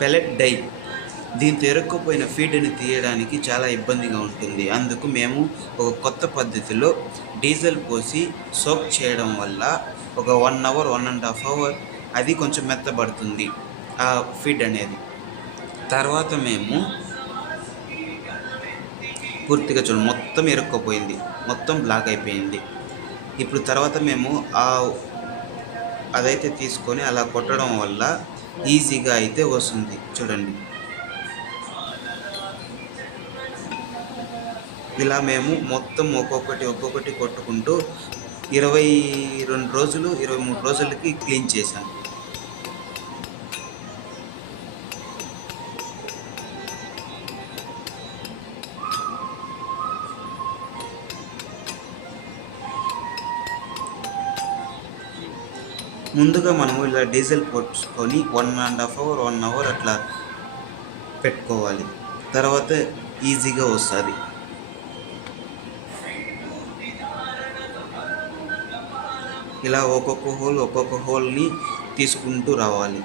Pellet die. దీంతో ఇరుక్కుపోయిన ఫీడ్ని తీయడానికి చాలా ఇబ్బందిగా ఉంటుంది. అందుకు మేము ఒక కొత్త పద్ధతిలో డీజిల్ పోసి సోక్ చేయడం వల్ల ఒక 1 అవర్ 1.5 అవర్ అది కొంచెం మెత్తబడుతుంది ఆ ఫీడ్ అనేది. తర్వాత మేము పూర్తిగా మొత్తం ఇరుక్కుపోయింది, మొత్తం బ్లాక్ అయిపోయింది. ఇప్పుడు తర్వాత మేము అదైతే తీసుకొని అలా కొట్టడం వల్ల ఈజీగా అయితే వస్తుంది. చూడండి, ఇలా మేము మొత్తం ఒక్కొక్కటి కొట్టుకుంటూ 22 రోజులు 23 రోజులకి క్లీన్ చేశాం. ముందుగా మనము ఇలా డీజిల్ పోసుకొని 1.5 అవర్ 1 అవర్ అట్లా పెట్టుకోవాలి. తర్వాత ఈజీగా వస్తుంది. ఇలా ఒక్కొక్క హోల్ని తీసుకుంటూ రావాలి.